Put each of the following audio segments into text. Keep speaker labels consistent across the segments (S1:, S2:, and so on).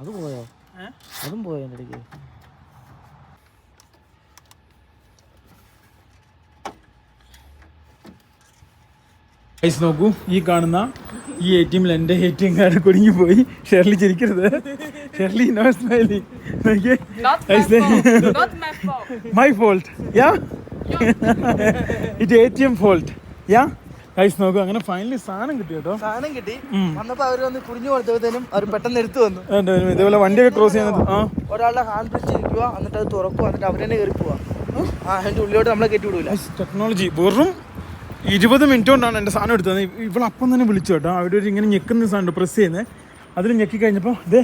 S1: അത് പോയോ? അതും പോയോ എന്റെ ഇടയ്ക്ക്
S2: ഐസ് നോക്കൂ ഈ കാണുന്ന ഈ എ ടി എമ്മിൽ എന്റെ എ ടി എം കാർഡ് കുടുങ്ങി പോയി. Shirley ചിരിക്കരുത്. Shirley no
S3: smiley. My fault
S2: yeah it A T M fault yeah guys നോക്കും അങ്ങനെ ഫൈനലി സാധനം കിട്ടി കേട്ടോ.
S1: സാധനം കിട്ടി. വന്നപ്പോ അവർ വന്ന് കുടിഞ്ഞു കൊടുത്തപ്പോഴത്തേനും അവർ പെട്ടെന്ന് എടുത്തു വന്നു.
S2: ഇതേപോലെ വണ്ടിയൊക്കെ ക്രോസ് ചെയ്യുന്നത് ആ
S1: ഒരാളുടെ ഹാൻഡ് ബ്രിഡ്ജ് ഇരിക്കുക എന്നിട്ട് അത് തുറക്കുക എന്നിട്ട് അവരെന്നെ കയറി പോവാ. ആ അതിന്റെ ഉള്ളിലോട്ട് നമ്മളെ കയറ്റി വിടൂല.
S2: ടെക്നോളജി വെറും ഇരുപത് മിനിറ്റ് കൊണ്ടാണ് എന്റെ സാധനം എടുത്തത്. ഇവളപ്പം തന്നെ വിളിച്ചു കേട്ടോ. അവിടെ ഒരു ഇങ്ങനെ ഞെക്കുന്ന സാധനം പ്രസ് ചെയ്യുന്നത് അതിൽ ഞെക്കി കഴിഞ്ഞപ്പോൾ ഇതേ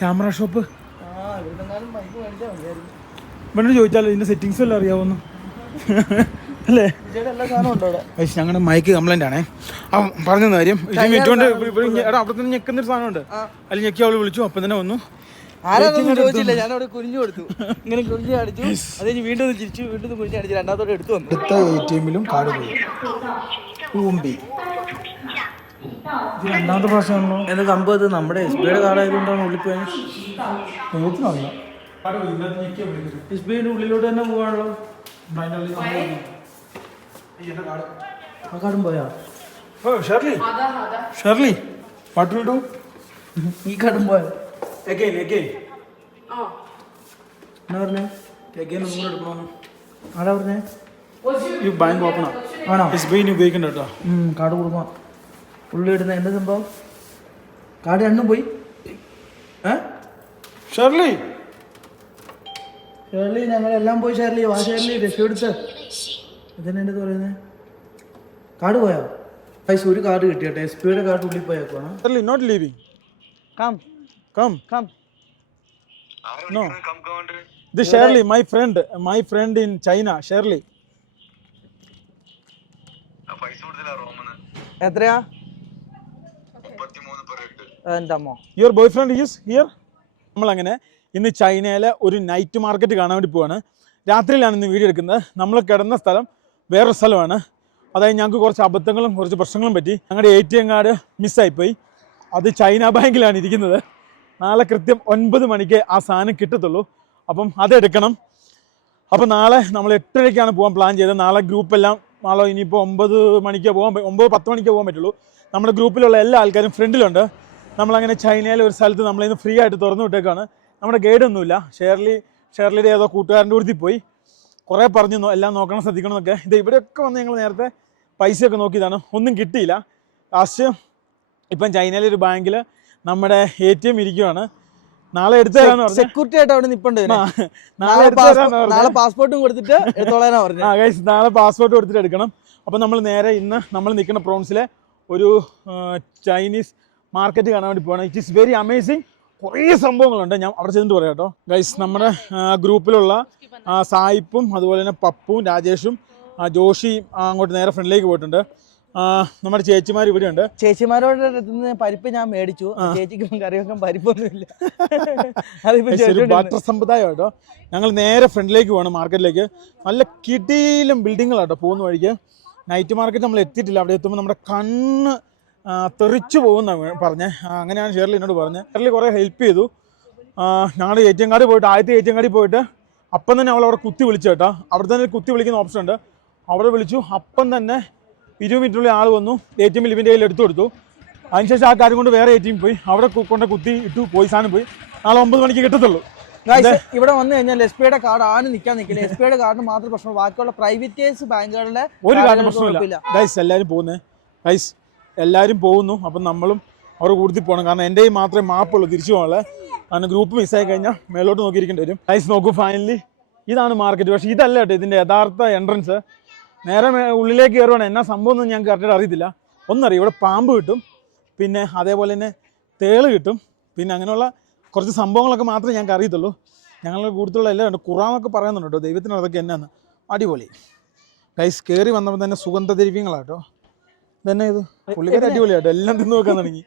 S2: ക്യാമറ ഷോപ്പ് ഇവിടെ ചോദിച്ചാലോ ഇതിന്റെ സെറ്റിങ്സ് എല്ലാം അറിയാവുന്നു? അല്ലേ?
S1: വിജയുടെ എല്ലാ സാധനവും ഉണ്ടോ അവിടെ?
S2: ഗൈസ് ഞങ്ങളുടെ മൈക്ക് കംപ്ലൈന്റ് ആണേ. ആ പറഞ്ഞ കാര്യം ഇട്ടുകൊണ്ട് കൊണ്ട് ഇവിടെ എടാ അവിടെ തന്നെ ഞെക്കുന്ന ഒരു സാധനമുണ്ട്. അതിൽ ഞെക്കി അവൾ വിളിച്ചു അപ്പം തന്നെ വന്നു.
S1: ആരാന്നൊന്നും ചോദിച്ചില്ല. കൊടുത്തു. ഇങ്ങനെ കുനിഞ്ഞു അടിച്ചു അത് കഴിഞ്ഞ് വീണ്ടും വീണ്ടും ഒന്ന് കുനിഞ്ഞു അടിച്ചു രണ്ടാമത്തോടെ എടുത്തു വന്നു.
S2: അടുത്ത എ ടി എമ്മിലും കാർഡ് പോയി. ഊമ്പി. രണ്ടാമത്തെ പ്രാവശ്യമാണല്ലോ.
S1: സംഭവം നമ്മുടെ എസ് ബിയുടെ കാർഡായതുകൊണ്ടാണ് ഉള്ളിൽ പോയത്. എസ് ബിയുടെ ഉള്ളിലോട്ട് തന്നെ പോകാണല്ലോ ആ കാർഡും പോയാ
S2: Shirley. Shirley what will do
S1: ഈ കാർഡും പോയാ?
S2: Again
S3: Oh.
S1: എന്നാ പറഞ്ഞേ?
S2: അഗൈൻ ഒന്നും കൂടെ എടുക്കണമെന്ന്
S1: ആരാ പറഞ്ഞേ?
S2: ഈ ബാങ്ക് ഓപ്പണാ
S1: ആണോ?
S2: എസ് ബി ഉപയോഗിക്കണ്ട കേട്ടോ.
S1: കാർഡ് കൊടുക്കാം ഉള്ളി ഇടുന്ന എന്താ സംഭവം? കാർഡ് രണ്ടും പോയി. ഏ?
S2: ഷെർലി.
S1: ഷേർലി ഞങ്ങളെല്ലാം പോയി ഷർലി. വാ ഷേർലി രക്ഷപ്പെടുത്ത്. ഇതന്നെ എന്റെ പറയുന്നത് കാർഡ് പോയോ? പൈസ ഒരു കാർഡ് കിട്ടിയട്ടെ. എസ് പിയുടെ കാർഡ് ഉള്ളിൽ പോയേക്കുവാണ്
S2: Shirley not leaving
S1: come
S2: come
S1: come
S2: friend This Shirley, my friend, my friend in China, Shirley.
S1: എത്രയാ? എന്റെ your
S2: boyfriend is here നമ്മളങ്ങനെ ഇന്ന് ചൈനയിലെ ഒരു നൈറ്റ് മാർക്കറ്റ് കാണാൻ വേണ്ടി പോവാണ്. രാത്രിയിലാണ് ഇന്ന് വീഡിയോ എടുക്കുന്നത്. നമ്മൾ കിടന്ന സ്ഥലം വേറൊരു സ്ഥലമാണ്. അതായത് ഞങ്ങൾക്ക് കുറച്ച് അബദ്ധങ്ങളും കുറച്ച് പ്രശ്നങ്ങളും പറ്റി. ഞങ്ങളുടെ എ ടി എം കാർഡ് മിസ്സായിപ്പോയി അത് ചൈന ബാങ്കിലാണ് ഇരിക്കുന്നത്. നാളെ കൃത്യം ഒൻപത് മണിക്ക് ആ സാധനം കിട്ടത്തുള്ളൂ. അപ്പം അതെടുക്കണം അപ്പം നാളെ നമ്മൾ എട്ടരയ്ക്കാണ് പോകാൻ പ്ലാൻ ചെയ്തത്. നാളെ ഗ്രൂപ്പെല്ലാം നാളെ ഇനിയിപ്പോൾ ഒമ്പത് മണിക്കേ പോകാൻ ഒമ്പത് പത്ത് മണിക്കേ പോകാൻ പറ്റുള്ളൂ. നമ്മുടെ ഗ്രൂപ്പിലുള്ള എല്ലാ ആൾക്കാരും ഫ്രണ്ടിലുണ്ട് നമ്മളങ്ങനെ ചൈനയിലെ ഒരു സ്ഥലത്ത് നമ്മളിന്ന് ഫ്രീ ആയിട്ട് തുറന്നു വിട്ടേക്കാണ്. നമ്മുടെ ഗൈഡൊന്നുമില്ല ഷെയർലി ഷേർലി ഷേർലിയുടെ ഏതോ കൂട്ടുകാരന്റെ കൂടി പോയി. കുറേ പറഞ്ഞു എല്ലാം നോക്കണം ശ്രദ്ധിക്കണം എന്നൊക്കെ ഇത് ഇവിടെയൊക്കെ വന്ന് ഞങ്ങൾ നേരത്തെ പൈസയൊക്കെ നോക്കിയതാണ്. ഒന്നും കിട്ടിയില്ല. ലാസ്റ്റ് ഇപ്പം ചൈനയിലെ ഒരു ബാങ്കിൽ നമ്മുടെ എ ടി എം ഇരിക്കുവാണ്. നാളെ പറഞ്ഞു.
S1: സെക്യൂരിറ്റി ആയിട്ട് അവിടെ നിപ്പുണ്ട്
S2: നാളെ
S1: നാളെ
S2: എടുത്തു
S1: പാസ്പോർട്ടും കൊടുത്തിട്ട് എടുത്തോളാനാ പറഞ്ഞു.
S2: ആ ഗൈസ് നാളെ പാസ്പോർട്ട് കൊടുത്തിട്ട് എടുക്കണം. അപ്പം നമ്മൾ നേരെ ഇന്ന് നമ്മൾ നിൽക്കുന്ന പ്രോൺസിലെ ഒരു ചൈനീസ് മാർക്കറ്റ് കാണാൻ വേണ്ടി പോകണം ഇറ്റ് ഈസ് വെരി അമേസിങ് കുറേ സംഭവങ്ങളുണ്ട്. ഞാൻ അവിടെ ചെന്നിട്ട് പറയാം കേട്ടോ. ഗൈസ് നമ്മുടെ ഗ്രൂപ്പിലുള്ള സായിപ്പും അതുപോലെ തന്നെ പപ്പും രാജേഷും ജോഷിയും അങ്ങോട്ട് നേരെ ഫ്രണ്ടിലേക്ക് പോയിട്ടുണ്ട്. നമ്മുടെ ചേച്ചിമാർ ഇവിടെയുണ്ട്.
S1: ചേച്ചിമാരോട് അടുത്തുനിന്ന് പരിപ്പ് ഞാൻ മേടിച്ചു. ചേച്ചിക്കും കറിവെക്കാൻ പരിപ്പൊന്നുമില്ല. അതിപ്പോ
S2: സമ്പ്രദായം കേട്ടോ. ഞങ്ങൾ നേരെ ഫ്രണ്ടിലേക്ക് പോകണം മാർക്കറ്റിലേക്ക്. നല്ല കിടിയിലും ബിൽഡിങ്ങുകളാട്ടോ പോകുന്ന വഴിക്ക്. നൈറ്റ് മാർക്കറ്റ് നമ്മൾ എത്തിയിട്ടില്ല. അവിടെ എത്തുമ്പോൾ നമ്മുടെ കണ്ണ് തെറിച്ചു പോകുന്ന പറഞ്ഞേ. അങ്ങനെയാണ് ഷെർലി എന്നോട് പറഞ്ഞത് ഷെർലി കുറേ ഹെൽപ്പ് ചെയ്തു. ഞങ്ങളുടെ എ ടി എം കാർഡിൽ പോയിട്ട് ആദ്യത്തെ എ ടി എം കാർഡിൽ പോയിട്ട് അപ്പം തന്നെ അവൾ അവിടെ കുത്തി വിളിച്ചു കേട്ടോ. അവിടെ തന്നെ കുത്തി വിളിക്കുന്ന ഓപ്ഷൻ ഉണ്ട്. അവിടെ വിളിച്ചു. അപ്പം തന്നെ ഇരുപത് മിനിറ്റിനുള്ളിൽ ആൾ വന്നു. എ ടി എം ലിവിന്റെ കയ്യിൽ എടുത്തു കൊടുത്തു. അതിനുശേഷം ആ കാര്യം കൊണ്ട് വേറെ എ ടി എം പോയി. അവിടെ കൊണ്ട് കുത്തി ഇട്ടു. പോയി സാധനം പോയി. നാളെ ഒമ്പത് മണിക്ക് കിട്ടത്തുള്ളൂ.
S1: ഇവിടെ വന്നു കഴിഞ്ഞാൽ എസ് പിയുടെ കാർഡ് ആണ് നിൽക്കാൻ നിൽക്കില്ല എസ് പിയുടെ കാർഡിന് മാത്രം പ്രശ്നം ബാക്കിയുള്ള പ്രൈവറ്റൈസ് ബാങ്കുകളിലെ
S2: ഒരു
S1: കാര്യം
S2: പ്രശ്നമില്ല ഗൈസ് എല്ലാവരും പോകുന്നത് ഗൈസ് എല്ലാവരും പോകുന്നു. അപ്പം നമ്മളും അവരുടെ കൂടുതൽ പോകണം. കാരണം എന്റെ മാത്രമേ മാപ്പുള്ളൂ തിരിച്ചു പോകാനുള്ളത് കാരണം ഗ്രൂപ്പ് മിസ്സായി കഴിഞ്ഞാൽ മേലോട്ട് നോക്കിയിരിക്കേണ്ടി വരും. ഐസ് നോക്കൂ ഫൈനലി ഇതാണ് മാർക്കറ്റ് പക്ഷേ ഇതല്ല കേട്ടോ ഇതിന്റെ യഥാർത്ഥ എൻട്രൻസ് നേരെ ഉള്ളിലേക്ക് കയറുവാണ്. എന്നാ സംഭവം ഒന്നും ഞങ്ങൾക്ക് കറക്റ്റായിട്ട് അറിയത്തില്ല. ഒന്നറിയാം ഇവിടെ പാമ്പ് കിട്ടും. പിന്നെ അതേപോലെ തന്നെ തേൾ കിട്ടും. പിന്നെ അങ്ങനെയുള്ള കുറച്ച് സംഭവങ്ങളൊക്കെ മാത്രമേ ഞങ്ങൾക്ക് അറിയത്തുള്ളൂ. ഞങ്ങളുടെ കൂടുതലുള്ള എല്ലാം ഉണ്ട്. കുറാന്നൊക്കെ പറയുന്നുണ്ട് കേട്ടോ ദൈവത്തിന് അതൊക്കെ എന്നാന്ന്. അടിപൊളി. ഗൈസ് കയറി വന്നപ്പോൾ തന്നെ സുഗന്ധദ്രവ്യങ്ങളാട്ടോ ഇതന്നെ ഇത് പുള്ളിക്കാരി അടിപൊളിയാട്ടോ എല്ലാം തിന്നു വെക്കാൻ തുടങ്ങി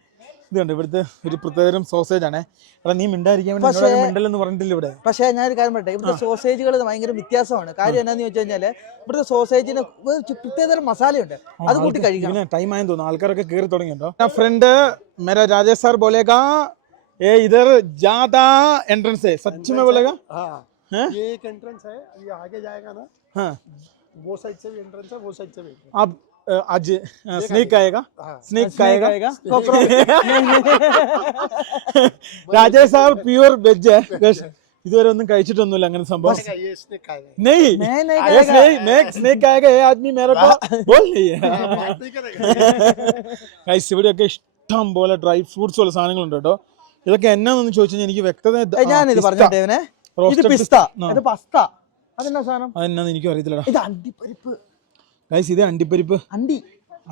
S2: ഇത് കണ്ടോ ഇവിടുത്തെ ഒരു പ്രത്യേകതരം സോസേജ് ആണേ എടാ നീ മിണ്ടായിരിക്കാൻ വേണ്ടി എന്നോട് ആരും മിണ്ടല്ലെന്ന് പറഞ്ഞിട്ടില്ല ഇവിടെ
S1: പക്ഷേ ഞാനൊരു കാര്യം പറയട്ടെ ഇവിടുത്തെ സോസേജുകൾ ഭയങ്കര വ്യത്യാസമാണ് കാര്യം എന്നാന്ന് ചോദിച്ചു കഴിഞ്ഞാല് ഇവിടുത്തെ സോസേജിന് ഒരു ചു- പ്രത്യേകതരം മസാലയുണ്ട് അത് കൂട്ടി കഴിക്കണം
S2: ഇവന് ടൈം ആയെന്ന് തോന്നുന്നു ആൾക്കാരൊക്കെ കയറി തുടങ്ങിയിട്ടുണ്ടോ ഫ്രണ്ട് മേരാ രാജേഷ് സാർ ബോലേഗാ ए इधर ज्यादा एंट्रेंस है सच में बोलेगा
S4: हाँ
S2: हैं?
S4: ये एक एंट्रेंस है ये आगे जाएगा ना
S2: हाँ
S4: वो साइड से भी एंट्रेंस है वो साइड से भी entrance
S2: आप अ, आज स्नेक आएगा
S4: हाँ
S2: स्नेक आएगा രാജേഷ് സാർ പ്യൂർ വെജ് ഇതുവരെ ഒന്നും കഴിച്ചിട്ടൊന്നുമില്ല അങ്ങനെ സംഭവം
S4: आएगा, ये स्नेक आएगा
S2: नहीं
S1: मैं नहीं
S2: ये स्नेक मैं स्नेक आएगा ये आदमी मेरे को बोल नहीं है
S4: हाँ, बात नहीं करेगा
S2: ഗൈസ് ഇവിടെയൊക്കെ ഇഷ്ടം പോലെ ഡ്രൈ ഫ്രൂട്ട്സ് ഉള്ള സാധനങ്ങളുണ്ട് കേട്ടോ ഇതൊക്കെ എന്നാന്നൊന്ന് ചോദിച്ചു കഴിഞ്ഞാൽ എനിക്ക് വ്യക്തത
S1: ഏയ് ഞാനിത് പറഞ്ഞോട്ടെ ഇവനെ ഇത്
S2: Roasted
S1: പിസ്ത
S2: pista.
S1: ഇത് പസ്ത അതെന്നാ സാധനം
S2: അതെന്നാന്ന് എനിക്കും അറിയത്തില്ലടാ
S1: ഇത് അണ്ടിപ്പരിപ്പ്
S2: ഗൈസ് ഇത് അണ്ടിപ്പരിപ്പ്.
S1: അണ്ടി.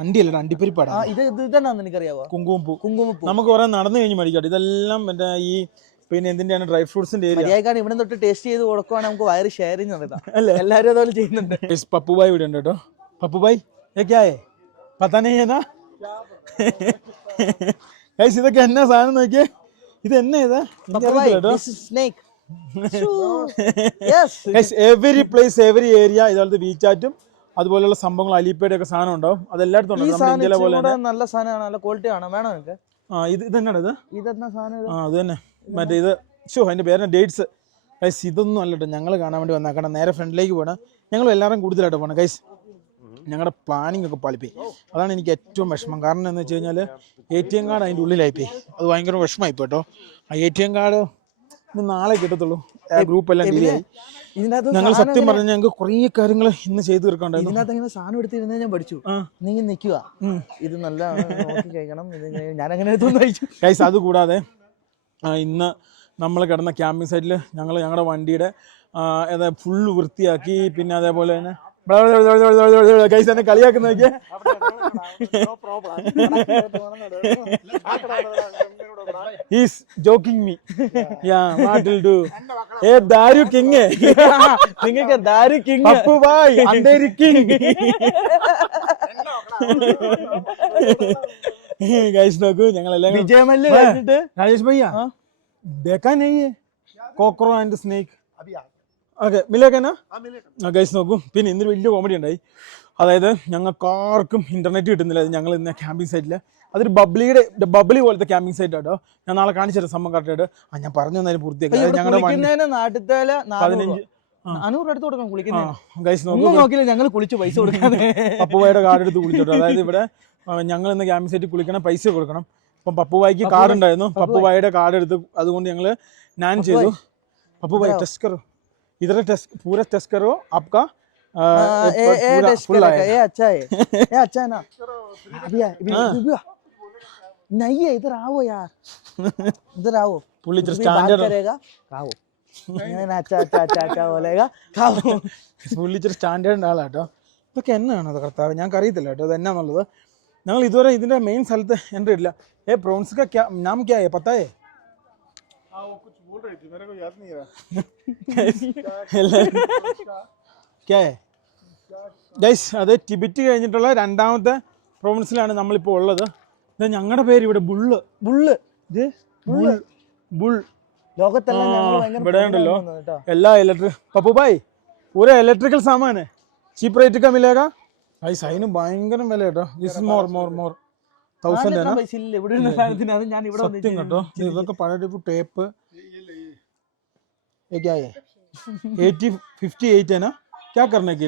S2: അണ്ടി അല്ലടാ അണ്ടിപ്പരിപ്പാടാ.
S1: ആ ഇത് ഇത് ഇതെന്നാന്ന് എനിക്കറിയാവോ?
S2: കുങ്കുമപ്പൂ.
S1: കുങ്കുമപ്പൂ.
S2: നമുക്ക് കുറെ നടന്നു കഴിഞ്ഞ് മേടിക്കാം ഇതെല്ലാം മറ്റേ ഈ പിന്നെ എന്തിന്റെയാണ്? ഡ്രൈ ഫ്രൂട്ട്സിന്റെ ഏരിയ
S1: ഇവിടെ തൊട്ട് ടേസ്റ്റ് ചെയ്ത് കൊടുക്കുവാണെങ്കിൽ നമുക്ക് വയറ് ഷെയർ അല്ലേ? എല്ലാവരും അതുപോലെ ചെയ്യുന്നുണ്ട്.
S2: പപ്പുബായ് ഇവിടെ ഉണ്ട് കേട്ടോ. പപ്പുബായ് ഏക്കായേ പത്താ നെയ് എന്നാ ഗൈസ് ഇതൊക്കെ എന്നാ സാധനം നോക്കിയേ? ഇത് എന്നാ ഇത് snake every place every area ഇതുപോലത്തെ വീച്ചാറ്റും അതുപോലെയുള്ള സംഭവങ്ങൾ അലിപ്പയുടെ ഒക്കെ സാധനം ഉണ്ടാവും അതെല്ലായിടത്തും
S1: കൂടെ നല്ല സാധനമാണ്. നല്ല ക്വാളിറ്റി ആണ്. വേണോ നിങ്ങൾക്ക്
S2: ആ ഇത് ഇതെന്നാണ് ഇത്?
S1: ഇതെന്നാ സാധനം
S2: ആ അത് തന്നെ. മറ്റേ ഇത്. ഷോ അതിന്റെ പേരാണ് ഡേറ്റ്സ്. ഗൈസ് ഇതൊന്നും അല്ല കേട്ടോ. ഞങ്ങൾ കാണാൻ വേണ്ടി വന്നാൽ കാരണം നേരെ ഫ്രണ്ടിലേക്ക് പോകണം ഞങ്ങൾ എല്ലാവരും കൂടുതലായിട്ട് പോകണം ഗൈസ് ഞങ്ങളുടെ പ്ലാനിങ് ഒക്കെ പാളിപ്പോയി. അതാണ് എനിക്ക് ഏറ്റവും വിഷമം. കാരണം എന്ന് വെച്ച് കഴിഞ്ഞാൽ എ ടി എം കാർഡ് അതിന്റെ ഉള്ളിലായിപ്പോയി. അത് ഭയങ്കര വിഷമമായി കേട്ടോ. ആ എ ടി എം കാർഡ് ഇന്ന് നാളെ കിട്ടത്തുള്ളൂ. ഗ്രൂപ്പ് എല്ലാം ഡിലേ ഞങ്ങൾ സത്യം പറഞ്ഞാൽ ഞങ്ങൾക്ക് കുറേ കാര്യങ്ങൾ ഇന്ന് ചെയ്തു തീർക്കണ്ടായിരുന്നു
S1: ഇതിനകത്ത് ഇങ്ങനെ സാധനം എടുത്തിരുന്നത് ഞാൻ പഠിച്ചു. നീ നിൽക്കുക ഇത് നല്ല നോക്കി കഴിക്കണം ഇത് ഞാൻ അങ്ങനെ
S2: ഗൈസ് അത് കൂടാതെ ഇന്ന് നമ്മൾ കിടന്ന ക്യാമ്പിംഗ് സൈറ്റിൽ ഞങ്ങൾ ഞങ്ങളുടെ വണ്ടിയുടെ ഏതാ ഫുള്ള് വൃത്തിയാക്കി പിന്നെ അതേപോലെ തന്നെ ഗൈസ് എന്നെ കളിയാക്കുന്ന നോക്കിയേ is joking me yeah what will do ഏ ദാരു കിങ്
S1: നിങ്ങൾക്ക് Daru king
S2: Pappu bye Andheri king guys നോക്കൂ ഞങ്ങൾ എല്ലാം കൂടെ-
S1: വിജയമല്ല്
S2: हाँ।
S1: കഴിഞ്ഞിട്ട്
S2: राजेश भैया देखा नहीं है കോക്രോ ആൻഡ് സ്നേക്ക്
S4: अभी आ
S2: ഓക്കെ മിലേക്ക എന്നാ
S4: हाँ मिलेगा
S2: ഗൈസ് നോക്കും പിന്നെ ഇന്നൊരു വലിയ കോമഡി ഉണ്ടായി അതായത് ഞങ്ങൾക്ക് ആർക്കും ഇന്റർനെറ്റ് കിട്ടുന്നില്ല. ഞങ്ങൾ ഇന്ന് ക്യാമ്പിംഗ് സൈറ്റിൽ അതൊരു ബബ്ലിയുടെ ബബ്ലി പോലത്തെ ക്യാമ്പിംഗ് സൈറ്റ് ആട്ടോ. ഞാൻ നാളെ കാണിച്ചു തരാം സംഭവം കറക്റ്റ് ആ ഞാൻ പറഞ്ഞു തന്നാലും പൂർത്തിയാക്കി. ഞങ്ങളുടെ പതിനഞ്ച്
S1: ഞങ്ങൾ പൈസ
S2: പപ്പുവായുടെ കാർഡ് എടുത്ത് കുളിച്ചോട്ടെ. അതായത് ഇവിടെ ഞങ്ങൾ ഇന്ന് ക്യാമ്പിംഗ് സൈറ്റിൽ കുളിക്കണം പൈസ കൊടുക്കണം. അപ്പം പപ്പുവായിക്ക് കാർഡ് ഉണ്ടായിരുന്നു. പപ്പുവായുടെ കാർഡ് എടുത്ത് അതുകൊണ്ട് ഞങ്ങൾ ഞാൻ ചെയ്തു. പപ്പുവായി. ടെസ്കറോ ഇതര ടെസ് പൂര ടെസ്കറോ ആപ്കാ
S1: ए
S2: पूरा-
S1: ए
S2: पूरा
S1: टेस्ट
S2: full
S1: करेगा
S2: आया
S1: ये अच्छा है ये अच्छा है ना अभी आ- अभी-
S2: हाँ।
S1: अभी आ। नहीं है इधर आओ यार इधर आओ
S2: പുള്ളി ഇച്ചിരി
S1: कुछ भी बात
S2: സ്റ്റാൻഡേർഡ്
S1: करेगा खाओ नहीं, नहीं, अच्छा अच्छा अच्छा अच्छा बोलेगा खाओ
S2: പുള്ളി ഇച്ചിരി സ്റ്റാൻഡേർഡ് ആളാട്ടോ ഇതൊക്കെ എന്നാണ് അത് കർത്താവ് ഞങ്ങൾക്ക് അറിയത്തില്ല കേട്ടോ ഇത് എന്നാന്നുള്ളത് ഞങ്ങൾ ഇതുവരെ ഇതിന്റെ മെയിൻ സ്ഥലത്ത് എൻട്രി ഇല്ല ഏ പ്രോൺസ് का क्या नाम क्या है पता है
S4: हाँ वो कुछ बोल रही थी मेरे को याद नहीं रहा
S2: क्या है ഗൈസ് അത് ടിബിറ്റ് കഴിഞ്ഞിട്ടുള്ള രണ്ടാമത്തെ പ്രൊവിൻസിലാണ് നമ്മളിപ്പോൾ ഉള്ളത്. ഇത് ഞങ്ങളുടെ പേര് ഇവിടെ ബുള്ള്
S1: ബുള്ള്
S2: ഇത് ബുൾ ഇവിടെ ഉണ്ടല്ലോ. എല്ലാ ഇലക്ട്രിക് പപ്പു ബായ് ഒരു ഇലക്ട്രിക്കൽ സാമാന്. ചീപ്പ് റേറ്റ് ഒക്കെ മിലേക ഗൈസ് അതിന് ഭയങ്കര വില കേട്ടോ.
S1: This more more more thousand
S2: സത്യം കേട്ടോ. ഇതൊക്കെ പഴയ type tape eighty fifty eight
S4: ആണ്. ക്യാ
S2: കറിനൊക്കെ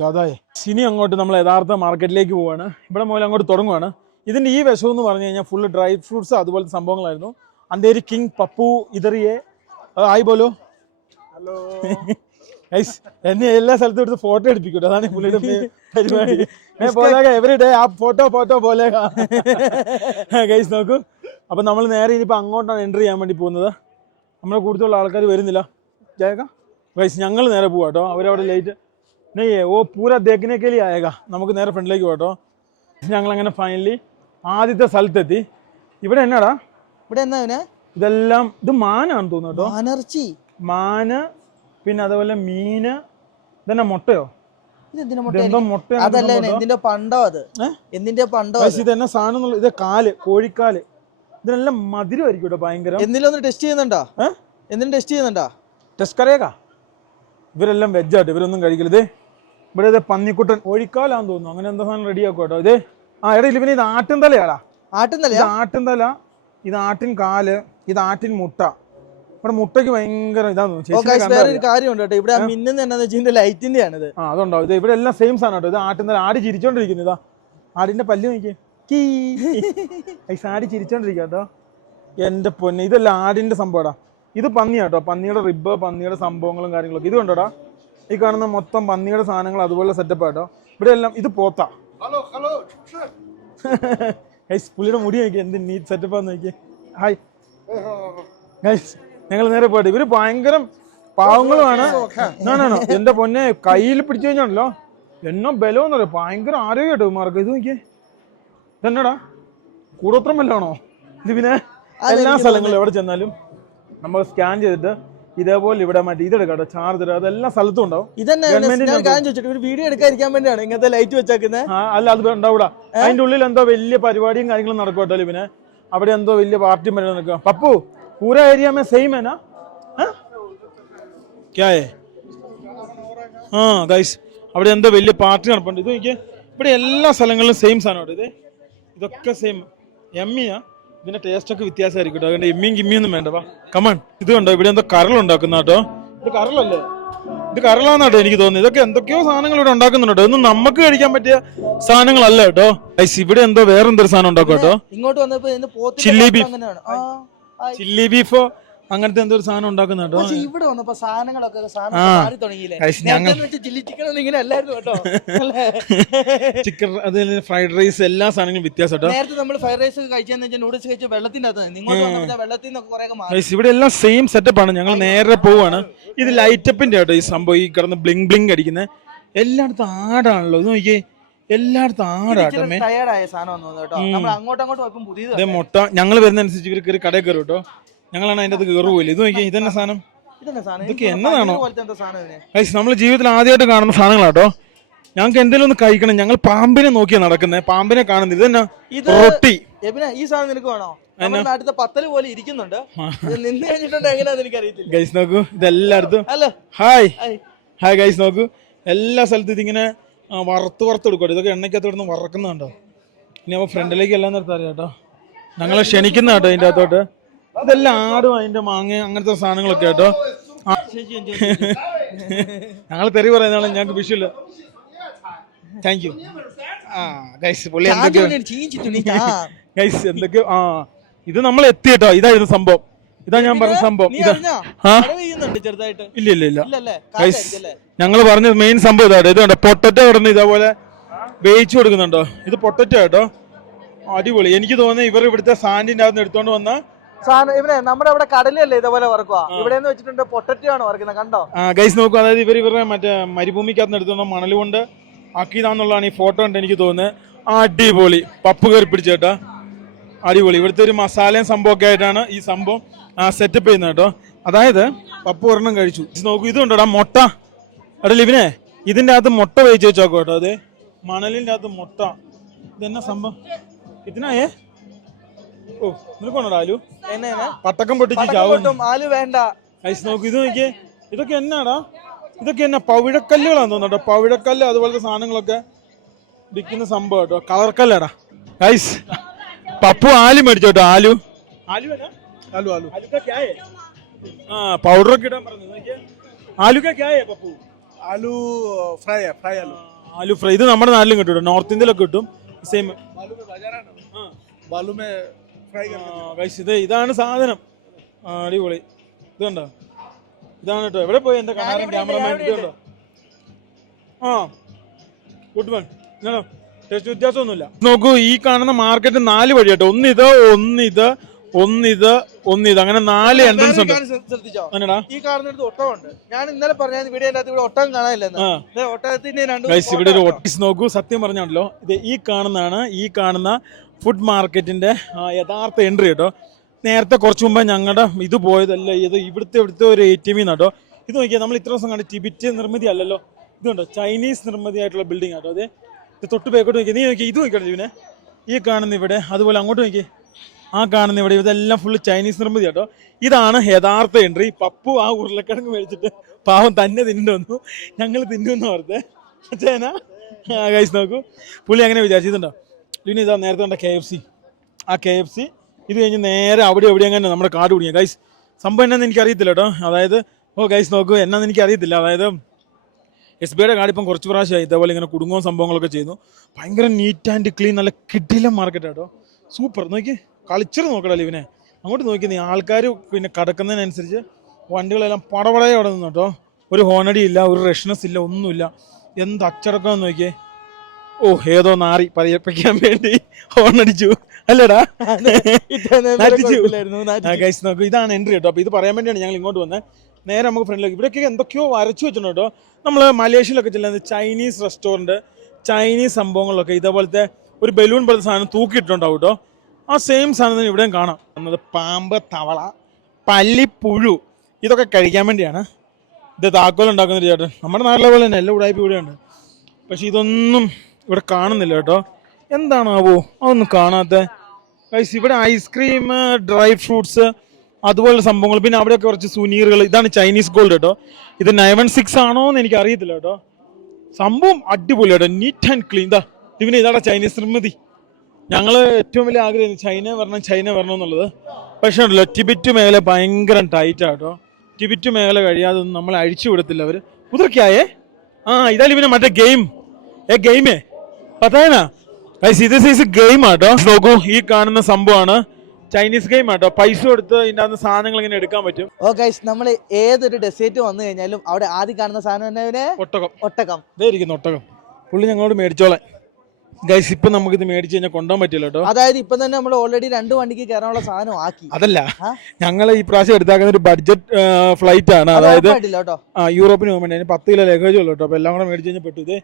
S2: ജാതായേ. ഇനി അങ്ങോട്ട് നമ്മൾ യഥാർത്ഥ മാർക്കറ്റിലേക്ക് പോവാണ്. ഇവിടെ മുതൽ അങ്ങോട്ട് തുടങ്ങുവാണ്. ഇതിന്റെ ഈ വിഷം എന്ന് പറഞ്ഞു കഴിഞ്ഞാൽ ഫുള്ള് ഡ്രൈ ഫ്രൂട്ട്സ് അതുപോലത്തെ സംഭവങ്ങളായിരുന്നു. അന്തേരി കിങ് പപ്പു ഇതറിയെ. ആയി പോലോ
S4: ഹലോ
S2: ഐസ് എന്നെ എല്ലാ സ്ഥലത്തും എടുത്ത് ഫോട്ടോ എടുപ്പിക്കൂട്ടോ. അതാണ് പുള്ളിയുടെ പരിപാടി. ആ ഫോട്ടോ ഫോട്ടോ പോലേക ഗൈസ് നോക്കൂ. അപ്പം നമ്മൾ നേരെ ഇനിയിപ്പോൾ അങ്ങോട്ടാണ് എൻട്രി ചെയ്യാൻ വേണ്ടി പോകുന്നത്. നമ്മളെ കൂടുതലുള്ള ആൾക്കാർ വരുന്നില്ല. ജയക്കാം ഗൈസ് ഞങ്ങൾ നേരെ പോവാ കേട്ടോ. അവരവിടെ ലേറ്റ് നെയ്യേ ഓ പൂര ദേക്കിനേക്കലി ആയേക്കാം നമുക്ക് നേരെ ഫ്രണ്ടിലേക്ക് പോകട്ടോ ഞങ്ങൾ അങ്ങനെ ഫൈനലി ആദ്യത്തെ സ്ഥലത്തെത്തി. ഇവിടെ എന്നാടാ?
S1: ഇവിടെ എന്നാ
S2: ഇതെല്ലാം ഇത് മാനാണെന്ന് തോന്നുന്നു
S1: മാനർച്ചി.
S2: മാന് പിന്നെ അതുപോലെ മീന് ഇതന്നെ മുട്ടയോ?
S1: അതല്ല എന്തിന്റെ പണ്ടോ അത്? എന്തിന്റെ പണ്ടോ
S2: സാധനം ഇത് കാൽ കോഴിക്കാൽ. ഇതിനെല്ലാം മധുരമായിരിക്കും ഭയങ്കര.
S1: എന്തിലും ഒന്ന് ടെസ്റ്റ് ചെയ്യുന്നുണ്ടോ എന്തിനും ടെസ്റ്റ് ചെയ്യുന്നുണ്ടോ?
S2: ടെസ്റ്റ് കറിയേക്കാ ഇവരെല്ലാം വെജായിട്ട് ഇവരൊന്നും കഴിക്കരുത്. ഇവിടെ ഇത് പന്നിക്കുട്ടൻ ഒഴിക്കാലാന്ന് തോന്നുന്നു. അങ്ങനെ എന്താ സാധനം റെഡിയാക്കും കേട്ടോ ഇത് ആ ഇടയിൽ പിന്നെ ഇത് ആട്ടിൻ തലയാടാ. ഇത്
S1: തല
S2: ആട്ടിൻ തല ഇത് ആട്ടിൻ കാൽ ഇത് ആട്ടിൻ മുട്ട. ഇവിടെ മുട്ടയ്ക്ക് ഭയങ്കര ഇതാന്ന്
S1: ഒരു കാര്യമുണ്ട് കേട്ടോ. ഇവിടെ മിന്നുന്ന വെച്ചാൽ ലൈറ്റിന്റെ ആണിത്
S2: ആ അതുണ്ടാവും ഇത് ഇവിടെ എല്ലാം സെയിം സാധനം കേട്ടോ. ഇത് ആട്ടിൻ തല. ആടി ചിരിച്ചോണ്ടിരിക്കുന്നു. ഇതാ. ആടിന്റെ പല്ല് നോക്കിയേ. കീ. ഐസ് ആട് ചിരിച്ചോണ്ടിരിക്കുക എന്റെ പൊന്നെ ഇതെല്ലാം ആടിന്റെ സംഭവടാ. ഇത് പന്നിയാട്ടോ. പന്നിയുടെ റിബ് പന്നിയുടെ സംഭവങ്ങളും കാര്യങ്ങളൊക്കെ. ഇത് കണ്ടോടാ? ഈ കാണുന്ന മൊത്തം പന്നിയുടെ സാധനങ്ങൾ അതുപോലെ സെറ്റപ്പ് ആട്ടോ. ഇവിടെ എല്ലാം ഇത് പോത്ത.
S4: ഹലോ ഹലോ
S2: ഗൈസ് പുള്ളിയുടെ മുടി നോക്കി. എന്ത് നീറ്റ് സെറ്റപ്പ് ആന്ന് നോക്കി. ഹായ് ഗൈസ് ഞങ്ങൾ നേരെ പോയിട്ട് ഇവർ ഭയങ്കര പാവങ്ങളുമാണ്. ഞാനാണോ no. എന്റെ പൊന്നെ കയ്യിൽ പിടിച്ചു കഴിഞ്ഞാണല്ലോ. എന്നോ ബലമെന്ന് പറയാം ഭയങ്കര ആരോഗ്യം കേട്ടോ മാർക്ക് ഇത് നോക്കിയേ. ഇതെന്നടാ? കൂടോത്രം വല്ലാണോ ഇത് പിന്നെ എല്ലാ സ്ഥലങ്ങളിലും എവിടെ ചെന്നാലും. നമ്മൾ സ്കാൻ ചെയ്തിട്ട് ഇതേപോലെ ഇവിടെ മറ്റേ ഇതെടുക്കട്ടെ ചാർജർ അതെല്ലാം സ്ഥലത്തും ഉണ്ടാവും.
S1: ഞാൻ ഒരു വീഡിയോ ലൈറ്റ്
S2: അല്ല അത് ഉണ്ടാവൂടാ അതിന്റെ ഉള്ളിൽ എന്തോ വലിയ പരിപാടിയും കാര്യങ്ങളും നടക്കട്ടോ പിന്നെ അവിടെ എന്തോ വലിയ പാർട്ടിയും പരിപാടി നടക്കുക പപ്പു പൂര ഏരിയ സെയിം എന്നാ നാ? ആ ഗൈസ് അവിടെ എന്തോ വലിയ പാർട്ടി നടപ്പുണ്ട്. ഇത് ഇവിടെ എല്ലാ സ്ഥലങ്ങളിലും സെയിം സാധനം ഇത് ഇതൊക്കെ സെയിം എമ്മിയാ ഇതിന്റെ ടേസ്റ്റ് ഒക്കെ വ്യത്യാസമായിരിക്കും കേട്ടോ. അതുകൊണ്ട് എമ്മിയും കിമ്മിയൊന്നും വേണ്ട വാ. കമൺ ഇത് കണ്ടോ? ഇവിടെ എന്തോ കരൾ ഉണ്ടാക്കുന്ന കേട്ടോ. ഇത് കരളല്ലേ? ഇത് കരളാന്നാട്ടോ എനിക്ക് തോന്നുന്നത്. ഇതൊക്കെ എന്തൊക്കെയോ സാധനങ്ങൾ ഇവിടെ ഉണ്ടാക്കുന്നുണ്ട് ഇതൊന്നും നമുക്ക് കഴിക്കാൻ പറ്റിയ സാധനങ്ങളല്ല കേട്ടോ. ഐസ് ഇവിടെ എന്തോ വേറെന്തൊരു സാധനം ഉണ്ടാക്കും കേട്ടോ.
S1: ഇങ്ങോട്ട് വന്നപ്പോ
S2: ചില്ലി ബീഫ്. ചില്ലി ബീഫോ അങ്ങനത്തെ എന്തോ ഒരു സാധനം ഉണ്ടാക്കുന്ന കേട്ടോ.
S1: പക്ഷെ ഇവിടെ വന്നപ്പോ സാധനങ്ങളൊക്കെ സാധനം
S2: ആ.
S1: മാറി തുടങ്ങിയില്ലേ?
S2: ഞങ്ങൾ-
S1: നേരത്തെ വെച്ച് ചില്ലി ചിക്കൻ ഒന്നും ഇങ്ങനെ അല്ലായിരുന്നു കേട്ടോ. അല്ലേ?
S2: ചിക്കൻ അതിൽ ഫ്രൈഡ് റൈസ് എല്ലാ സാധനങ്ങളും വ്യത്യാസം കേട്ടോ.
S1: നേരത്തെ നമ്മൾ ഫ്രൈഡ് റൈസ് കഴിച്ചെന്ന് വെച്ചാൽ നൂഡിൽസ് കഴിച്ച വെള്ളത്തിന്റെ അകത്ത് നിങ്ങോട്ട് വന്നപ്പോ വെള്ളത്തിൽ നിന്നൊക്കെ കുറെ മാറി.
S2: ഗൈസ് ഇവിടെ എല്ലാം സെയിം സെറ്റപ്പ് ആണ്. ഞങ്ങൾ നേരെ പോവാണ്. ഇത് ലൈറ്റപ്പിന്റെ കേട്ടോ ഈ സംഭവം. ഈ കിടന്ന് ബ്ലിങ് ബ്ലിങ് അടിക്കുന്നത് എല്ലായിടത്തും ആടാണല്ലോ. ഇത് നോക്കിയേ. എല്ലായിടത്തും ആടാട്ടമേ
S1: ടയർഡായ സാധനം വന്നു കേട്ടോ. നമ്മൾ അങ്ങോട്ടും അങ്ങോട്ടും പുതിയത്
S2: ഇതേ മുട്ട ഞങ്ങൾ വരുന്നതനുസരിച്ച് ഇവർ കയറി കടയിൽ കയറും കേട്ടോ. ഞങ്ങളാണ് അതിന്റെ അകത്ത് കയറുപോയില്ല ഇത് നോക്കിയേ ഇതന്നെ സാധനം? ഇതൊക്കെ എന്നതാണോ? ഗൈസ് നമ്മൾ ജീവിതത്തിൽ ആദ്യമായിട്ട് കാണുന്ന സാധനങ്ങളാട്ടോ ഞങ്ങൾക്ക് എന്തെങ്കിലും ഒന്ന് കഴിക്കണം. ഞങ്ങൾ പാമ്പിനെ നോക്കിയാ നടക്കുന്നത് പാമ്പിനെ കാണുന്നത്. ഇതെന്നാ?
S1: തന്നെ
S2: റൊട്ടി.
S1: ഈ സാധനം നിനക്ക് വേണോ? നാട്ടിലത്തെ പത്തൽ പോലെ ഇരിക്കുന്നുണ്ട്. ഇത് നിന്ന് കഴിഞ്ഞിട്ടുണ്ട്. എങ്ങനെയാന്ന്
S2: ഗൈസ് നോക്കൂ. ഇതെല്ലായിടത്തും
S1: ഹലോ.
S2: ഹായ്.
S1: ഹായ്.
S2: ഗൈസ് നോക്കൂ. എല്ലാ സ്ഥലത്തും ഇതിങ്ങനെ വറുത്ത് വറുത്ത് എടുക്കും ഇതൊക്കെ എണ്ണയ്ക്കകത്ത് കിടന്ന് വറക്കുന്നുണ്ടോ ഇനി അപ്പോൾ ഫ്രണ്ടിലേക്ക് എല്ലാം നിർത്താറിയാട്ടോ ഞങ്ങളെ ക്ഷണിക്കുന്ന കേട്ടോ ഇതിന്റെ അകത്തോട്ട്. ഇതെല്ലാം ആടും അതിന്റെ മാങ്ങ അങ്ങനത്തെ സാധനങ്ങളൊക്കെ കേട്ടോ. ഞങ്ങൾ തെറി പറയുന്ന ഞങ്ങൾക്ക് വിഷയമില്ല താങ്ക് യു ആ ഗൈസ് പുള്ളി എന്തൊക്കെയോ ഗൈസ് എന്തൊക്കെയോ ആ ഇത് നമ്മൾ എത്തി കേട്ടോ. ഇതായിരുന്നു സംഭവം. ഇതാ ഞാൻ പറഞ്ഞ സംഭവം. ഇല്ല ഇല്ല ഇല്ല. ഗൈസ് ഞങ്ങൾ പറഞ്ഞ മെയിൻ സംഭവം ഇതാണ് ഇത് കണ്ടോ? പൊട്ടറ്റോ ഇടുന്ന ഇതേപോലെ വേവിച്ചു കൊടുക്കുന്നുണ്ടോ? ഇത് പൊട്ടറ്റോ കേട്ടോ? അടിപൊളി. എനിക്ക് തോന്നുന്നു ഇവർ ഇവിടുത്തെ സാൻഡിന്റെ അകത്ത് എടുത്തോണ്ട് വന്ന
S1: സാധനം ഇവനെ നമ്മുടെ അവിടെ കടലല്ലേ ഇതേപോലെ വറക്കുക? ഇവിടെ വെച്ചിട്ടുണ്ട് പൊട്ടറ്റോ ആണ് വറക്കുന്നത് കണ്ടോ?
S2: ഗൈസ് നോക്കൂ അതായത് ഇവർ ഇവരുടെ മറ്റേ മരുഭൂമിക്കകത്ത് എടുത്തോണ്ട് മണൽ കൊണ്ട് ആക്കിയതാന്നുള്ളതാണ് ഈ ഫോട്ടോ ഉണ്ട് എനിക്ക് തോന്നുന്നത്. അടിപൊളി. പപ്പ് കയറി പിടിച്ചേട്ടാ അടിപൊളി. ഇവിടുത്തെ ഒരു മസാലയും സംഭവമൊക്കെ ആയിട്ടാണ് ഈ സംഭവം സെറ്റപ്പ് ചെയ്യുന്നത് കേട്ടോ. അതായത് പപ്പ് ഒരെണ്ണം കഴിച്ചു. ഇത് നോക്കൂ ഇതുണ്ടോടാ മുട്ട? എടാ ലിവിനെ ഇതിന്റെ അകത്ത് മുട്ട വേവിച്ച് വെച്ചോക്കോ കേട്ടോ. അതെ മണലിന്റെ അകത്ത് മുട്ട. ഇതെന്നാ സംഭവം? ഇതിനായേ ഓ നിനക്കൊണ്ടോ പട്ടക്കം പൊട്ടിച്ച് ചാവും.
S1: വേണ്ട.
S2: ഇത് നോക്കിയേ. ഇതൊക്കെ എന്നാടാ? ഇതൊക്കെ എന്നാ പവിഴക്കല്ലുകളാന്ന് തോന്നുന്നു പവിഴക്കല്ല് അതുപോലത്തെ സാധനങ്ങളൊക്കെ വിൽക്കുന്ന സംഭവം കേട്ടോ. കളർ ഐസ് പപ്പു ആലു മേടിച്ചു കേട്ടോ. ആലു. ആലു ആലു ആലു. ആ പൗഡറൊക്കെ ഇടാൻ പറഞ്ഞു.
S4: Pappu? Aloo fry fry aloo.
S2: Aloo fry. ഇത് നമ്മുടെ നാട്ടിലും കിട്ടും നോർത്ത് ഇന്ത്യയിലൊക്കെ കിട്ടും. സെയിം ബാലു ഇതാണ് സാധനം. അടിപൊളി. ഇത് കണ്ടോ? ഇതാണ് കേട്ടോ എവിടെ പോയി? എന്റെ കാണാൻ ക്യാമറമാൻ ഇത് ആ ഗുഡ് മോർണിംഗ് ഇതാണോ ടേസ്റ്റ് വ്യത്യാസമൊന്നുമില്ല. നോക്കൂ ഈ കാണുന്ന മാർക്കറ്റ് നാല് വഴി കേട്ടോ ഒന്ന് ഇത് ഒന്ന് ഒന്നിത് ഒന്നിത്. അങ്ങനെ നാല് എൻട്രൻസ് ഉണ്ട്.
S1: ശ്രദ്ധിച്ചോ?
S2: എന്നടാ
S1: ഈ കാണുന്നിടത്ത് ഒട്ടമുണ്ട് ഞാൻ ഇന്നലെ പറഞ്ഞ ഇവിടെ ഒട്ടകം കാണാനില്ലെന്ന്. ഒട്ടകത്തിന്റെ രണ്ട്
S2: ഇവിടെ ഒരു ഒട്ടീസ് നോക്കൂ. സത്യം പറഞ്ഞാണല്ലോ ഇത് ഈ കാണുന്നതാണ്. ഈ കാണുന്ന ഫുഡ് മാർക്കറ്റിന്റെ യഥാർത്ഥ എൻട്രി കേട്ടോ. നേരത്തെ കുറച്ച് മുമ്പ് ഞങ്ങളുടെ ഇത് പോയതല്ല ഇത് ഇവിടുത്തെ ഇവിടുത്തെ ഒരു എ ടി എം കേട്ടോ. ഇത് നോക്കിയാൽ നമ്മൾ ഇത്ര ദിവസം കണ്ട് ടിബിറ്റ് നിർമ്മിതി അല്ലല്ലോ. ഇതുണ്ടോ ചൈനീസ് നിർമ്മിതി ആയിട്ടുള്ള ബിൽഡിംഗ് ആട്ടോ അതെ ഇത്. തൊട്ട് പേക്കോട്ട് നോക്കിയാൽ നീ നോക്കി ഇത് നോക്കിയാട്ടോ ജീവനെ? ഈ കാണുന്ന ഇവിടെ അതുപോലെ അങ്ങോട്ട് നോക്കി ആ കാണുന്ന ഇവിടെ ഇതെല്ലാം ഫുള്ള് ചൈനീസ് നിർമ്മിതി കേട്ടോ. ഇതാണ് യഥാർത്ഥ എൻട്രി പപ്പു ആ ഉരുളക്കിഴങ്ങ് മേടിച്ചിട്ട് പാവം തന്നെ തിന്നു വന്നു. ഞങ്ങൾ തിന്നു ഓർത്ത്. ചേന കഴിച്ച് നോക്കൂ. പുള്ളി അങ്ങനെ വിചാരിച്ചിട്ടുണ്ടോ? പിന്നെ ഇതാ നേരത്തെ കണ്ട കെ എഫ് സി ആ കെ എഫ് സി ഇത് കഴിഞ്ഞ് നേരെ അവിടെ എവിടെ അങ്ങനെ നമ്മുടെ കാട് കുടിക്കുക ഗൈസ് സംഭവം എന്നാന്ന് എനിക്ക് അറിയത്തില്ല കേട്ടോ. അതായത് ഓ ഗൈസ് നോക്കൂ എന്നാന്ന് എനിക്ക് അറിയത്തില്ല അതായത് എസ് ബിയുടെ കാർഡ് ഇപ്പം കുറച്ച് പ്രാവശ്യമായി ഇതേപോലെ ഇങ്ങനെ കുടുങ്ങും സംഭവങ്ങളൊക്കെ ചെയ്യുന്നു. ഭയങ്കര നീറ്റ് ആൻഡ് ക്ലീൻ നല്ല കിടിലം മാർക്കറ്റ് കേട്ടോ. സൂപ്പർ നോക്കി കളിച്ചർ നോക്കടാ ഇവനെ അങ്ങോട്ട് നോക്കി നീ. ആൾക്കാർ പിന്നെ കടക്കുന്നതിനനുസരിച്ച് വണ്ടികളെല്ലാം പടപടയെ അവിടെ നിന്ന് കേട്ടോ. ഒരു ഹോണടി ഇല്ല ഒരു റഷ്നസ് ഇല്ല ഒന്നുമില്ല. എന്ത് അച്ചടക്കം നോക്കിയേ. ഓ ഏതോ നാറി പതിയപ്പിക്കാൻ വേണ്ടി ഹോണടിച്ചു. അല്ലടാ. ഗൈസ് നോക്കൂ ഇതാണ് എൻട്രി കേട്ടോ. അപ്പോൾ ഇത് പറയാൻ വേണ്ടിയാണ് ഞങ്ങൾ ഇങ്ങോട്ട് വന്നത് നേരെ നമുക്ക് ഫ്രണ്ടിലേക്ക് ഇവിടെയൊക്കെ എന്തൊക്കെയോ വരച്ചു വെച്ചിട്ടുണ്ട് കേട്ടോ. നമ്മൾ മലേഷ്യയിലൊക്കെ ചെല്ലുന്നത് ചൈനീസ് റെസ്റ്റോറന്റ് ചൈനീസ് സംഭവങ്ങളൊക്കെ ഇതേപോലത്തെ ഒരു ബലൂൺ പോലത്തെ സാധനം തൂക്കിയിട്ടുണ്ടാവും കേട്ടോ. ആ സെയിം സാധനം ഇവിടെയും കാണാം. പാമ്പ് തവള പല്ലിപ്പുഴു ഇതൊക്കെ കഴിക്കാൻ വേണ്ടിയാണ്. ഇത് താക്കോൽ ഉണ്ടാക്കുന്ന ചേട്ടൻ. നമ്മുടെ നാട്ടിലെ പോലെ തന്നെ എല്ലാം ഉടായ്പ ഇവിടെയുണ്ട് പക്ഷെ ഇതൊന്നും ഇവിടെ കാണുന്നില്ല കേട്ടോ. എന്താണാവോ? അതൊന്നും കാണാത്ത. ഗൈസ് ഇവിടെ ഐസ്ക്രീം ഡ്രൈ ഫ്രൂട്ട്സ് അതുപോലുള്ള സംഭവങ്ങൾ. പിന്നെ അവിടെയൊക്കെ കുറച്ച് സുനീറുകൾ. ഇതാണ് ചൈനീസ് ഗോൾഡ് കേട്ടോ. ഇത് നയൻ സിക്സ് ആണോ എന്ന് എനിക്ക് അറിയത്തില്ല കേട്ടോ. സംഭവം അടിപൊളി കേട്ടോ നീറ്റ് ആൻഡ് ക്ലീൻ ഇതാ ഇവന് ഇതാണ് ചൈനീസ് നിർമ്മിതി. ഞങ്ങൾ ഏറ്റവും വലിയ ആഗ്രഹം ചൈന വരണം ചൈന വരണം എന്നുള്ളത്. പക്ഷേ ഉണ്ടല്ലോ ടിബറ്റ് മേഖല ഭയങ്കര ടൈറ്റ് ആട്ടോ ടിബറ്റ് മേഖല കഴിയാതെ ഒന്നും നമ്മളെ അഴിച്ചു വിടത്തില്ല അവർ കുതിർക്കായേ ആ ഇതായാലും പിന്നെ മറ്റേ ഗെയിം ഏ ഗെയിമേ പത്തായനാ? ഗൈസ് ഇത് സൈസ് ഗെയിം ആട്ടോ നോക്കൂ ഈ കാണുന്ന സംഭവമാണ്. ചൈനീസ് ഗെയിം ആട്ടോ പൈസ കൊടുത്ത് ഇതിന്റെ അകത്ത് സാധനങ്ങൾ ഇങ്ങനെ എടുക്കാൻ പറ്റും.
S1: ഓ ഗൈസ് നമ്മൾ ഏതൊരു ഡെസേർട്ട് വന്നു കഴിഞ്ഞാലും അവിടെ ആദ്യം കാണുന്ന സാധനം
S2: ഒട്ടകം.
S1: ഒട്ടകം.
S2: ഇതേ ഇരിക്കുന്നു ഒട്ടകം. പുള്ളി ഞങ്ങളോട് മേടിച്ചോളാം ഗൈസ് ഇപ്പൊ നമുക്ക് ഇത് മേടിച്ച് കഴിഞ്ഞാൽ കൊണ്ടുപോകാൻ പറ്റില്ല കേട്ടോ.
S1: അതായത് ഇപ്പൊ തന്നെ നമ്മൾ ഓൾറെഡി രണ്ട് വണ്ടിക്ക് കയറാനുള്ള സാധനം ആക്കി.
S2: അതല്ല? ഞങ്ങൾ ഈ പ്രാവശ്യം എടുത്താക്കുന്ന ഒരു ബഡ്ജറ്റ് ഫ്ലൈറ്റ് ആണ്. അതായത് യൂറോപ്പിന് പോകുമ്പോൾ അതിന് പത്ത് കിലോ ലഗേജ് ഉള്ളൂ കേട്ടോ. അപ്പൊ എല്ലാം കൂടെ മേടിച്ച് കഴിഞ്ഞാൽ പെട്ടു. ഇത്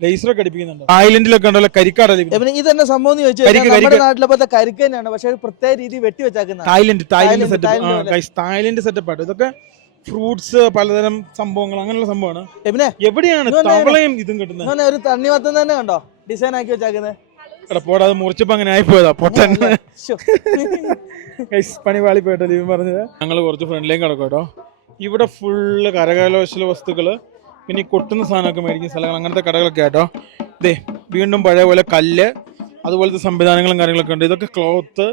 S2: ലേസറൊക്കെ അടിപ്പിക്കുന്നുണ്ട്. ഐലൻഡിലൊക്കെ ഉണ്ടല്ലോ കരിക്കാടല്ലേ ഇത്?
S1: തന്നെ സംഭവം നമ്മുടെ നാട്ടിലെ പോലത്തെ കരിക്ക് തന്നെയാണ്. പക്ഷെ ഒരു പ്രത്യേക രീതി വെട്ടി
S2: വെച്ചാക്കുന്നത്
S1: Thailand Thailand
S2: setup Thailand. Setup ആട്ടോ ഇതൊക്കെ ഫ്രൂട്ട്സ് പലതരം സംഭവങ്ങൾ അങ്ങനെയുള്ള സംഭവമാണ്. എവിടെയാണ് തവളയും ഇതും കിട്ടുന്നത്?
S1: ഒരു തണ്ണിമത്തം തന്നെ കണ്ടോ? ഡിസൈൻ ആക്കി വെച്ചാക്കുന്നത്
S2: എടാ പോടാ അത് മുറിച്ചപ്പോ അങ്ങനെ ആയിപ്പോയതാ പൊട്ടൻ. ഗൈസ് പണി പാളി പോയിട്ടോ ലീവ് പറഞ്ഞത് ഞങ്ങൾ കുറച്ച് ഫ്രണ്ടിലേക്ക് കിടക്കും കേട്ടോ ഇവിടെ ഫുള്ള് കരകൗശല വസ്തുക്കൾ പിന്നെ ഈ കൊട്ടുന്ന സാധനമൊക്കെ മേടിക്കുന്ന സ്ഥലങ്ങൾ അങ്ങനത്തെ കടകളൊക്കെ ആട്ടോ. ഇതേ വീണ്ടും പഴയ പോലെ കല്ല് അതുപോലത്തെ സംവിധാനങ്ങളും കാര്യങ്ങളൊക്കെ ഉണ്ട്. ഇതൊക്കെ ക്ലോത്ത്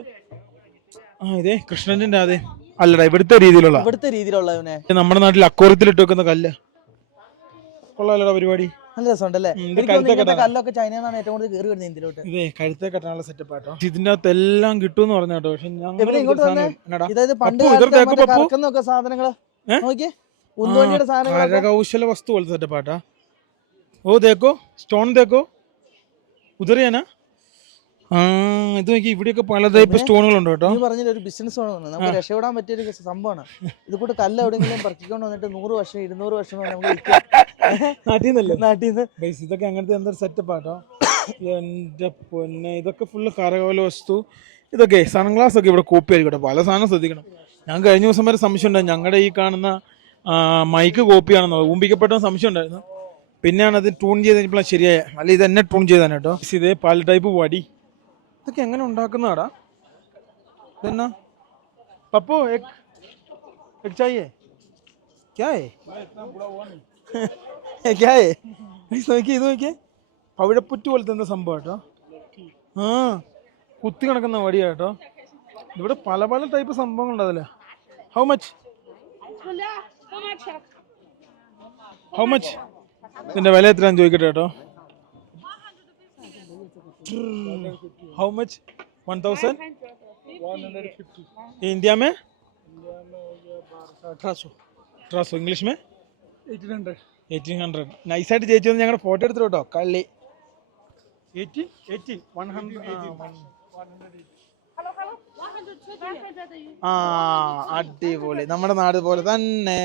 S2: ആ ഇതേ കൃഷ്ണന്റെ അതെ അല്ലടാ ഇവിടുത്തെ രീതിയിലുള്ള.
S1: ഇവിടുത്തെ രീതിയിലുള്ള ഇവനെ.
S2: നമ്മുടെ നാട്ടിൽ അക്കോറത്തിൽ ഇട്ട് വെക്കുന്ന കല്ല്. കൊള്ളാലോടാ പരിപാടി.
S1: നല്ല രസമുണ്ടല്ലേ. കല്ലൊക്കെ ഏറ്റവും കൂടുതൽ കയറി വരുന്നത് ഇന്ത്യയിലോട്ട്.
S2: ഇതേ കഴുത്തെ കെട്ടാനുള്ള സെറ്റപ്പ് ആട്ടോ ഇതിന്റെ അകത്ത് എല്ലാം പറഞ്ഞു കേട്ടോ പക്ഷെ
S1: എവിടെ ഇങ്ങോട്ട് പണ്ട്? കറക്കുന്നൊക്കെ
S2: സാധനങ്ങൾ
S1: നോക്കിയേ? ഉന്തുവണ്ടിയുടെ സാധനങ്ങളൊക്കെ.
S2: കരകൗശല വസ്തു പോലത്തെ സെറ്റപ്പാട്ടാ ഓ തേക്കോ സ്റ്റോൺ തേക്കോ ഉദറിയാനാ ആ ഇത് നോക്കി ഇവിടെയൊക്കെ പലതായി സ്റ്റോണുകൾ സ്റ്റോണുകളുണ്ട് കേട്ടോ.
S1: നീ പറഞ്ഞില്ല ഒരു ബിസിനസ് വേണമെന്ന് നമുക്ക് രക്ഷപ്പെടാൻ പറ്റിയ ഒരു സംഭവമാണ്. ഇത് കൂട്ട് കല്ല് എവിടെയെങ്കിലും പറക്കിക്കൊണ്ട് വന്നിട്ട് നൂറ് വർഷം ഇരുന്നൂറ് വർഷം നമുക്ക്.
S2: നാട്ടിൽ നിന്നല്ലേ
S1: നാട്ടിൽ നിന്ന്
S2: ഇതൊക്കെ അങ്ങനത്തെ എന്തൊരു സെറ്റപ്പ് ആട്ടോ എന്റെ പൊന്നെ ഇതൊക്കെ ഫുള്ള് കരകോല വസ്തു. ഇതൊക്കെ സൺഗ്ലാസ് ഒക്കെ ഇവിടെ കോപ്പി ആയിരിക്കട്ടെ പല സാധനം ശ്രദ്ധിക്കണം. ഞാൻ കഴിഞ്ഞ ദിവസം വരെ സംശയം ഉണ്ടായി. ഞങ്ങളുടെ ഈ കാണുന്ന മൈക്ക് കോപ്പിയാണെന്നോ ഊമ്പിക്കപ്പെട്ട സംശയം ഉണ്ടായിരുന്നു. പിന്നെയാണ് അത് ട്യൂൺ ചെയ്ത് കഴിഞ്ഞപ്പോൾ ശരിയായ. അല്ല ഇത് എന്നെ ട്യൂൺ ചെയ്താണ് കേട്ടോ. ഇതേ പല ടൈപ്പ് വടി. ഇതൊക്കെ എങ്ങനെ ഉണ്ടാക്കുന്നതാടാ? ഇതെന്നാ? പപ്പു എക് എക് ചായേ? ക്യാ ഹേ ഏ, ക്യാ ഹേ ഗൈസ് നോക്കിയേ ഇത് നോക്കിയേ. പവിഴപ്പുറ്റ് പോലത്തെ എന്താ സംഭവം കേട്ടോ ആ കുത്തി കിടക്കുന്ന വടിയാ കേട്ടോ ഇവിടെ പല പല ടൈപ്പ് സംഭവങ്ങളുണ്ട് അതിൽ. ഹൗ മച്ച് ഹൗ മച്ച് ഇതിന്റെ വില എത്രയാന്ന് ചോദിക്കട്ടെ കേട്ടോ. how much one thousand India में अठारह सौ इंग्लिश में
S4: एटीन हंड्रेड
S2: എയ്റ്റീൻ ഹൺഡ്രഡ് നൈസായിട്ട് ചേച്ചി വന്ന് ഞങ്ങളുടെ ഫോട്ടോ എടുത്തു കേട്ടോ കള്ളി എയ്റ്റി എയ്റ്റി വൺ ഹൺഡ്രഡ് ആ അടിപൊളി നമ്മുടെ നാട് പോലെ തന്നെ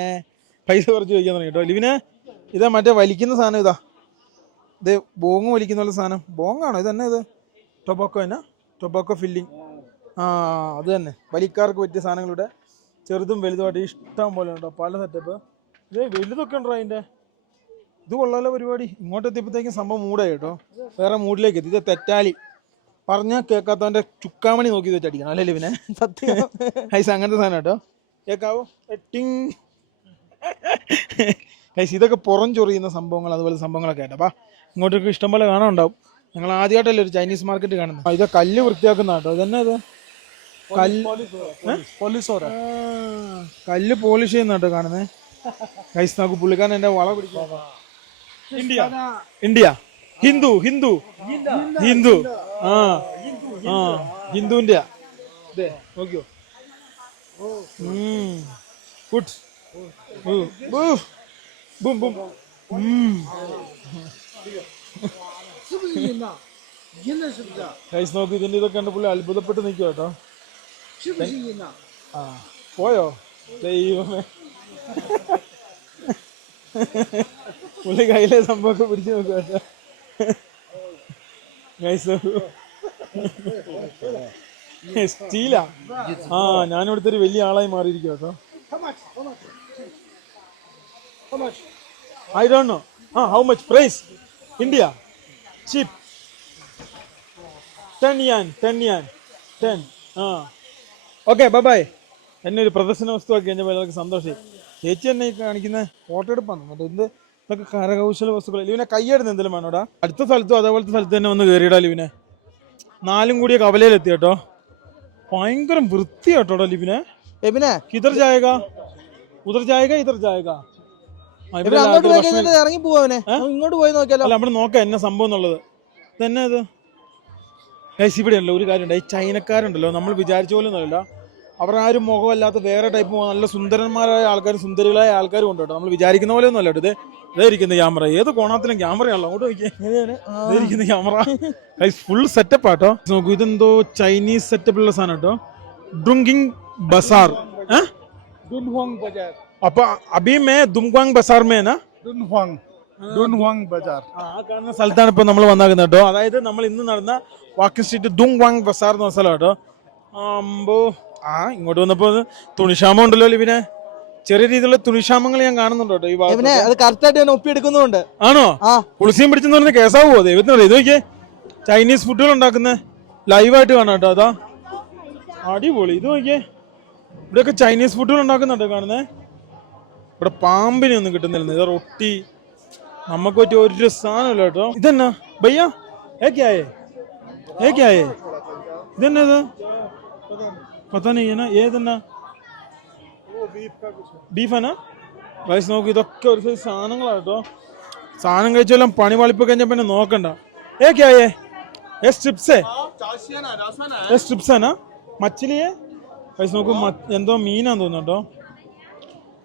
S2: പൈസ കുറച്ച് ചോദിക്കാൻ തുടങ്ങി കേട്ടോ ലിവിന് ഇതാ മറ്റേ വലിക്കുന്ന സാധനം ഇതാ ഇത് ബോങ് വലിക്കുന്ന സാധനം. ബോങ്ങാണോ? ഇത് തന്നെ ഇത്. ടൊബാക്കോ തന്നെ. ടൊബാക്കോ ഫില്ലിങ് ആ അത് തന്നെ. വലിക്കാർക്ക് പറ്റിയ സാധനങ്ങളുടെ ചെറുതും വലുതുമായിട്ട് ഇഷ്ടം പോലെ ഉണ്ടോ? പല സെറ്റപ്പ് ഇത് വലുതൊക്കെ ഉണ്ടോ അതിന്റെ? ഇത് കൊള്ളാലോ പരിപാടി. ഇങ്ങോട്ട് എത്തിയപ്പോഴത്തേക്കും സംഭവം മൂടായി കേട്ടോ. വേറെ മൂഡിലേക്ക് എത്തി. ഇത് തെറ്റാലി പറഞ്ഞാൽ കേൾക്കാത്തവന്റെ ചുക്കാമണി നോക്കി വെച്ച് അടിക്കണം അല്ലേ പിന്നെ
S1: സത്യം.
S2: ഹൈസ് അങ്ങനത്തെ സാധനം കേട്ടോ. കേൾക്കാവോ ടിങ്. ഹൈസ് ഇതൊക്കെ പുറം ചൊറിയുന്ന സംഭവങ്ങൾ അതുപോലെ സംഭവങ്ങളൊക്കെ അപ്പാ ഇങ്ങോട്ടേക്ക് ഇഷ്ടംപോലെ കാണാനുണ്ടാവും. ഞങ്ങൾ ആദ്യമായിട്ടല്ലേ ഒരു ചൈനീസ് മാർക്കറ്റ് കാണുന്നത് ഇത് കല്ല് വൃത്തിയാക്കുന്ന കേട്ടോ. ഇതന്നെ അത് കല്ല് കല്ല് പോളിഷ് ചെയ്യുന്ന കേട്ടോ കാണുന്നേ. കൈസ് നമുക്ക് പുള്ളിക്കാൻ എന്റെ വള ഇന്ത്യ ഇന്ത്യ ഹിന്ദു ഹിന്ദു. ഹിന്ദു. ആ. ആ ഹിന്ദുവിന്റെ നോക്കിയോ? ഗുഡ്. ബൂ ബൂ. കൈസ് നോക്ക് ഇതിന്റെ ഇതൊക്കെ കണ്ടപ്പോൾ അത്ഭുതപ്പെട്ട് നിൽക്കുക കേട്ടോ. ആ പോയോ? ദൈവമേ. പുള്ളി കയ്യിലെ സംഭവമൊക്കെ പിടിച്ചു നോക്കുക കേട്ടോ. ഗൈസ് സ്റ്റീലാ ആ? ഞാനിവിടുത്തെ ഒരു വലിയ ആളായി മാറിയിരിക്കും കേട്ടോ. I don't know. ആ how much price India cheap ten yuan ten yuan ten ആ ഓക്കെ ബൈ ബൈ എന്നെ ഒരു പ്രദർശന വസ്തുവാക്കി കഴിഞ്ഞപ്പോൾ എല്ലാവർക്കും സന്തോഷമായി ചേച്ചി എന്നെ കാണിക്കുന്ന ഫോട്ടോ എടുപ്പാണ്. മറ്റേ എന്ത്? ഇതൊക്കെ കരകൗശല വസ്തുക്കൾ. ഇവനെ കൈയെടുന്ന് എന്തെങ്കിലും വേണോടാ അടുത്ത സ്ഥലത്തും അതേപോലത്തെ സ്ഥലത്ത് തന്നെ വന്ന് കയറിയിടാ ലിവിനെ. നാലും കൂടിയ കവലയിലെത്തി കേട്ടോ. ഭയങ്കര വൃത്തി കേട്ടോടാ ലിവിനെ.
S1: എബിനെ.
S2: കിതർ ജായക. ഉദർ ജായക ഇതർ ജായക.
S1: ഇവർ അങ്ങോട്ട് ഇറങ്ങി പോവാനെ ഇങ്ങോട്ട് പോയി നോക്കിയാലോ?
S2: അല്ല അവിടെ നോക്കാം എന്നാ സംഭവം എന്നുള്ളത്. തന്നെ അത് ഗൈസ് ഇവിടെ ഉണ്ടല്ലോ ഒരു കാര്യമുണ്ട്. ഈ ചൈനക്കാരുണ്ടല്ലോ നമ്മൾ വിചാരിച്ച പോലെ ഒന്നുമല്ല അവർ ആരും ഒരു മുഖമല്ലാത്ത വേറെ ടൈപ്പ് നല്ല സുന്ദരന്മാരായ ആൾക്കാരും സുന്ദരികളായ ആൾക്കാരും ഉണ്ട് കേട്ടോ. നമ്മൾ വിചാരിക്കുന്ന പോലെ ഒന്നുമല്ല കേട്ടോ ഇതേ ഇരിക്കുന്ന ക്യാമറ ഏത് കോണത്തിലും ക്യാമറയാണല്ലോ അങ്ങോട്ട് ഇരിക്കുന്ന ക്യാമറ ഗൈസ് ഫുൾ സെറ്റപ്പ് ആട്ടോ നോക്കൂ ഇതെന്തോ ചൈനീസ് സെറ്റപ്പിലുള്ള സാധനം കേട്ടോ. ഡ്രുങ്കിങ് ബസാർ. ഏഹ്
S4: ബജാർ बाजार
S2: അപ്പൊ അബി മേ ദുംഗ്വാങ് ബസാർ മേ നാ
S4: डुनहुआंग डुनहुआंग बाजार
S2: ആ കാണുന്ന സ്ഥലത്താണ് ഇപ്പൊ നമ്മൾ വന്നാക്കുന്നത് കേട്ടോ അതായത് നമ്മൾ ഇന്ന് നടന്ന വാക്കിംഗ് സ്ട്രീറ്റ് ദുങ് വാങ് ബസാർ എന്ന സ്ഥലം കേട്ടോ അമ്പോ ആ ഇങ്ങോട്ട് വന്നപ്പോ ഇത് തുണിക്ഷാമം ഉണ്ടല്ലോ ലിവിനെ ചെറിയ രീതിയിലുള്ള തുണിക്ഷാമങ്ങൾ ഞാൻ കാണുന്നുണ്ട് കേട്ടോ ഈ
S1: എബിനെ
S2: ഭാഗത്ത്
S1: അത് കറക്റ്റ് ആയിട്ട് തന്നെ ഒപ്പിയെടുക്കുന്നുണ്ട്
S2: ആണോ
S1: ആ
S2: പുളിസിയും പിടിച്ചെന്ന് പറഞ്ഞ കേസാവോ ദൈവത്തിനറിയാം ഇത് നോക്കിയേ ചൈനീസ് ഫുഡുകൾ ഉണ്ടാക്കുന്ന ലൈവായിട്ട് കാണാം കേട്ടോ അതാ അടിപൊളി ഇത് നോക്കിയേ ഇവിടെയൊക്കെ ചൈനീസ് ഫുഡുകൾ ഉണ്ടാക്കുന്നുണ്ടോ കാണുന്നേ ഇവിടെ പാമ്പിനെ ഒന്നും കിട്ടുന്നില്ല. ഇത് റൊട്ടി. നമുക്ക് പറ്റിയ ഒരു സാധനമല്ല കേട്ടോ. ഇതെന്നാ? ഭയ്യ ഏക്കായേ? ഏക്കായേ? ഇതെന്നാ ഇത്? പത്താ ഏതെന്നാ? ബീഫാനാ റൈസ് നോക്കി ഇതൊക്കെ ഒരു സൈസ് സാധനങ്ങളാ കേട്ടോ. സാധനം കഴിച്ചെല്ലാം പണി വളിപ്പ് കഴിഞ്ഞ പിന്നെ നോക്കണ്ട. ഏക്കായേ? ഏ സ്ട്രിപ്സേ ഏ? സ്ട്രിപ്സാനാ മച്ചിലിയെ? റൈസ് നോക്ക് എന്തോ മീനാന്ന് തോന്നുന്നു കേട്ടോ.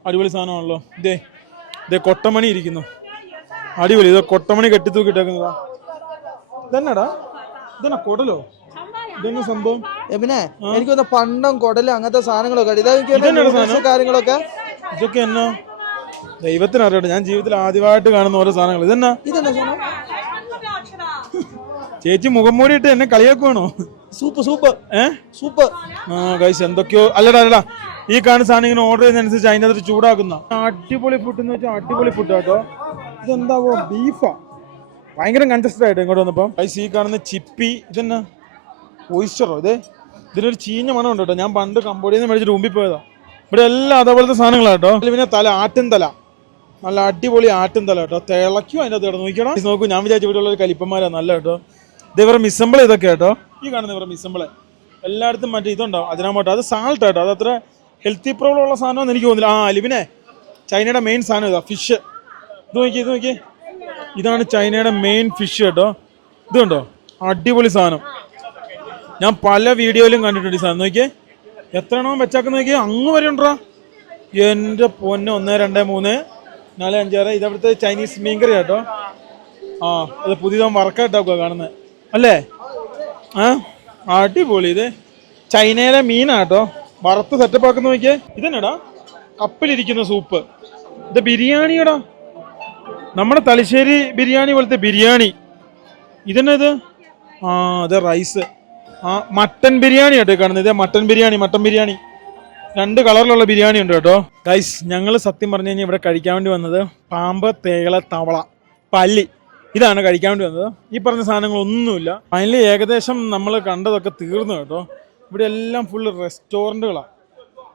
S2: അടിപൊളി സാധനമാണല്ലോ. ഇതേ ഇതേ കൊട്ടമണി ഇരിക്കുന്നു. അടിപൊളി ഇത് കൊട്ടമണി കെട്ടി ഇതന്നെടാ? ഇതന്നെ കൊടലോ? ഇതെന്നെ സംഭവം?
S1: എബിനെ എനിക്ക് തോന്നുന്നു പണ്ടം കുടലും അങ്ങനത്തെ സാധനങ്ങളൊക്കെ കാര്യങ്ങളൊക്കെ?
S2: ഇതൊക്കെ എന്നാ? ദൈവത്തിന് അറിയട്ടെ ഞാൻ ജീവിതത്തിൽ ആദ്യമായിട്ട് കാണുന്ന ഓരോ സാധനങ്ങൾ. ഇതെന്നാ?
S1: ഇതെന്നാ
S2: ചേച്ചി മുഖം മൂടിയിട്ട് എന്നെ കളിയാക്കുവാണോ?
S1: Soup soup.
S2: ഏ?
S1: സൂപ്പ്.
S2: ആ ഗൈസ് എന്തൊക്കെയോ അല്ലടാ അല്ലടാ. ഈ കാണുന്ന സാധനം ഇങ്ങനെ ഓർഡർ ചെയ്യുന്നതനുസരിച്ച് അതിന്റെ അകത്ത് ചൂടാക്കുന്ന. അടിപൊളി ഫുഡ് എന്ന് വെച്ചാൽ അടിപൊളി ഫുഡ് കേട്ടോ ഇതെന്താവോ ബീഫാ ഭയങ്കര കൺജസ്റ്റഡ് ആയിട്ട് ഇങ്ങോട്ട് വന്നപ്പോ. ഗൈസ് ഈ കാണുന്ന ചിപ്പി ഇതന്നെ? ഓയിസ്റ്ററോ ഇത്? ഇതിനൊരു ചീഞ്ഞ മണം ഉണ്ട് കേട്ടോ ഞാൻ പണ്ട് കമ്പോഡിയിൽ നിന്ന് മേടിച്ചിട്ട് മുമ്പിൽ പോയതാ. ഇവിടെ എല്ലാം അതേപോലത്തെ സാധനങ്ങളാണ് കേട്ടോ പിന്നെ തല ആറ്റൻ തല. നല്ല അടിപൊളി ആറ്റൻ തല കേട്ടോ തിളയ്ക്കും അതിന്റെ അകത്ത് Guys, നോക്കൂ ഞാൻ വിചാരിച്ച ഇവിടെ ഒരു കലിപ്പന്മാരാ. നല്ല കേട്ടോ ഇത് ഇവരുടെ മിസമ്പിൾ ഇതൊക്കെ കേട്ടോ ഈ കാണുന്ന ഇവരുടെ മിസമ്പിൾ എല്ലായിടത്തും മറ്റേ ഇതുണ്ടാവും. അതിനാമോട്ടോ അത് സാൾട്ട് കേട്ടോ അത് അത്ര ഹെൽത്തി പ്രോബ്ലം ഉള്ള സാധനമെന്ന് എനിക്ക് തോന്നില്ല ആ ലിബിനെ. ചൈനയുടെ മെയിൻ സാധനം ഇതാ ഫിഷ് ഇത് നോക്കി ഇത് നോക്കി ഇതാണ് ചൈനയുടെ മെയിൻ ഫിഷ് കേട്ടോ. ഇത് കണ്ടോ? അടിപൊളി സാധനം. ഞാൻ പല വീഡിയോയിലും കണ്ടിട്ടുണ്ട് സാധനം. നോക്കിയേ. എത്ര എണ്ണം വെച്ചാക്കുന്ന നോക്കിയേ? അങ്ങ് വരെ ഉണ്ടോ? എന്റെ പൊന്ന് ഒന്ന് രണ്ട് മൂന്ന് നാല് അഞ്ചാറ് ഇതവിടുത്തെ ചൈനീസ് മീൻകറി കേട്ടോ. ആ അത് പുതിയതും വർക്കായിട്ടാക്കുക കാണുന്നത് അല്ലേ? ആ അടിപൊളി ഇത്. ചൈനയിലെ മീനാട്ടോ വറുത്ത് സെറ്റപ്പ് ആക്കുന്ന നോക്കിയേ. ഇതന്നെടാ? കപ്പിലിരിക്കുന്ന സൂപ്പ് ഇത് ബിരിയാണിയടാ. നമ്മുടെ തലശ്ശേരി ബിരിയാണി പോലത്തെ ബിരിയാണി. ഇതെന്നാ ഇത് ആ ഇത് റൈസ് ആ മട്ടൻ ബിരിയാണി കേട്ടോ കാണുന്നത്. ഇതേ മട്ടൻ ബിരിയാണി മട്ടൻ ബിരിയാണി. രണ്ട് കളറിലുള്ള ബിരിയാണി ഉണ്ട് കേട്ടോ. ഗൈസ് ഞങ്ങൾ സത്യം പറഞ്ഞു കഴിഞ്ഞാൽ ഇവിടെ കഴിക്കാൻ വേണ്ടി വന്നത് പാമ്പ് തേകള തവള പല്ലി. ഇതാണ് കഴിക്കാൻ വേണ്ടി വന്നത്. ഈ പറഞ്ഞ സാധനങ്ങളൊന്നുമില്ല. അതിൽ ഏകദേശം നമ്മൾ കണ്ടതൊക്കെ തീർന്നു കേട്ടോ. ഇവിടെ എല്ലാം ഫുൾ റെസ്റ്റോറന്റുകളാണ്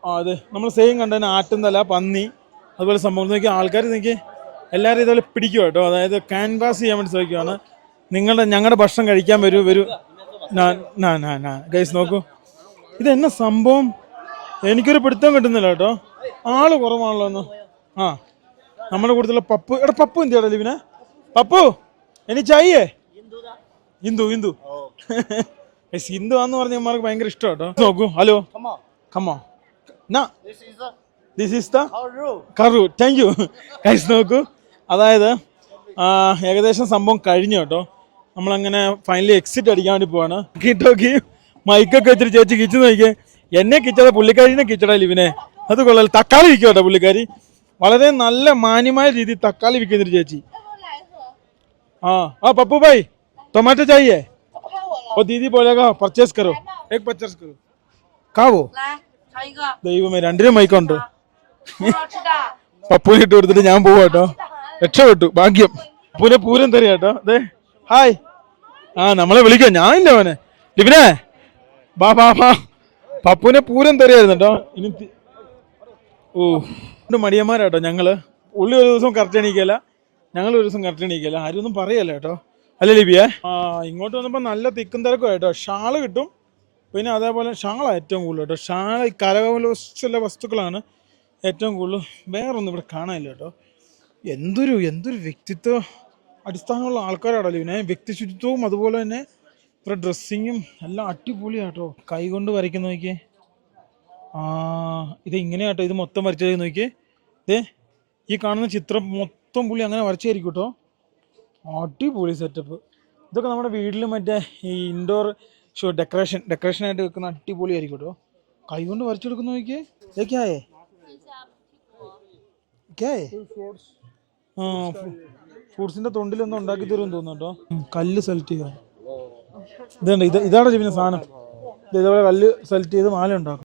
S2: അതെ. നമ്മൾ സെയിം കണ്ടതിന് ആറ്റന്തല പന്നി അതുപോലെ സംഭവം. നോക്കി ആൾക്കാർ നോക്കി എല്ലാവരും ഇതുപോലെ പിടിക്കുക കേട്ടോ. അതായത് ക്യാൻവാസ് ചെയ്യാൻ വേണ്ടി ശ്രമിക്കുകയാണ് നിങ്ങളുടെ ഞങ്ങളുടെ ഭക്ഷണം കഴിക്കാൻ വരൂ വരൂ. നാ നാ നാ ഗൈസ് നോക്കൂ. ഇത് എന്നാ സംഭവം? എനിക്കൊരു പിടുത്തം കിട്ടുന്നില്ല കേട്ടോ. ആൾ കുറവാണല്ലോ ഒന്ന് ആ. നമ്മുടെ കൂടുതലുള്ള പപ്പു. എടാ പപ്പു എന്ത് എന്തിയാടാ ലിവിനെ? പപ്പു എനി ചായേ? ഹിന്ദു ഹിന്ദു ഗൈസ് ഹിന്ദു ആന്ന് പറഞ്ഞ അമ്മമാർക്ക് ഭയങ്കര ഇഷ്ടം കേട്ടോ നോക്കൂ. ഹലോ കമ്മോ ദിസ് ഈസ് ദ കറു താങ്ക് യു കൈസ് നോക്കൂ. അതായത് ഏകദേശം സംഭവം കഴിഞ്ഞു കേട്ടോ. നമ്മളങ്ങനെ ഫൈനലി എക്സിറ്റ് അടിക്കാൻ വേണ്ടി പോവാണ്. കിട്ടോക്കി മൈക്കൊക്കെ വെച്ചിട്ട് ചേച്ചി കിച്ചു നോക്കിയേ. എന്നെ കിച്ചട പുള്ളിക്കാരിനെ കിച്ചടാ ലിവിനെ. അത് കൊള്ളാം തക്കാളി വിൽക്കും കേട്ടോ പുള്ളിക്കാരി? വളരെ നല്ല മാന്യമായ രീതിയിൽ തക്കാളി വിൽക്കുന്നൊരു ചേച്ചി. ആ ആ പപ്പു ഭായ് ടൊമാറ്റോ ചായേ? और दीदी बोलेगा परचेस करो एक
S3: परचेस करो का वो
S2: ദൈവമേ രണ്ടിനും മൈക്കുണ്ട് പപ്പൂന് ഇട്ട് കൊടുത്തിട്ട് ഞാൻ പോവാ കേട്ടോ. രക്ഷപ്പെട്ടു ഭാഗ്യം. പൂനെ പൂരം തരിക കേട്ടോ. അതെ ഹായ് ആ നമ്മളെ വിളിക്കാം. ഞാനില്ല അവനെ. ലിബിനെ. ബാ ബാ ബാ. പപ്പൂനെ പൂരം തരികയായിരുന്നു കേട്ടോ. ഇനി ഓ രണ്ട് മടിയന്മാരാട്ടോ ഞങ്ങൾ. ഉള്ളി ഒരു ദിവസം കറക്റ്റ് എണീക്കല. ഞങ്ങൾ ഒരു ദിവസം കറക്റ്റ് എണീക്കല. ആരും ഒന്നും പറയല്ല കേട്ടോ. അല്ലേ ലിപിയെ ഇങ്ങോട്ട് വന്നപ്പോൾ നല്ല തിക്കും തിരക്കും ആയിട്ടോ ഷാൾ കിട്ടും. പിന്നെ അതേപോലെ ഷാളാണ് ഏറ്റവും കൂടുതൽ കേട്ടോ ഷാള ഈ വസ്തുക്കളാണ് ഏറ്റവും കൂടുതൽ വേറൊന്നും ഇവിടെ കാണാനില്ല കേട്ടോ എന്തൊരു എന്തൊരു വ്യക്തിത്വ അടിസ്ഥാനമുള്ള ആൾക്കാരാണല്ലോ ഇവനെ വ്യക്തിശുചിത്വവും അതുപോലെ തന്നെ ഇവരുടെ ഡ്രസ്സിങ്ങും എല്ലാം അടിപൊളിയാട്ടോ കൈ കൊണ്ട് വരയ്ക്കുന്ന നോക്കിയേ. ആ ഇത് ഇങ്ങനെയാട്ടോ ഇത് മൊത്തം വരച്ചത് നോക്കിയേ. ദേ ഈ കാണുന്ന ചിത്രം മൊത്തം പുള്ളി അങ്ങനെ വരച്ചായിരിക്കും കേട്ടോ അടിപൊളി സെറ്റപ്പ് ഇതൊക്കെ നമ്മുടെ വീട്ടിൽ മറ്റേ ഈ ഇൻഡോർ ഷോ ഡെക്കറേഷൻ ഡെക്കറേഷനായിട്ട് വെക്കുന്ന അടിപൊളി ആയിരിക്കും കേട്ടോ കൈ കൊണ്ട് വരച്ചെടുക്കുന്ന നോക്കിയേ. ഇതൊക്കെയായേ ആ ഫ്രൂട്ട്സിന്റെ തൊണ്ടിലൊന്നും ഉണ്ടാക്കി തരും തോന്നുന്നു കേട്ടോ കല്ല് സെലക്ട് ചെയ്യുക. ഇതുണ്ട് ഇത് ഇതാണ് ചെയ്യുന്ന സാധനം. ഇതേപോലെ കല്ല് സെലക്ട് ചെയ്ത് മാല ഉണ്ടാക്കും.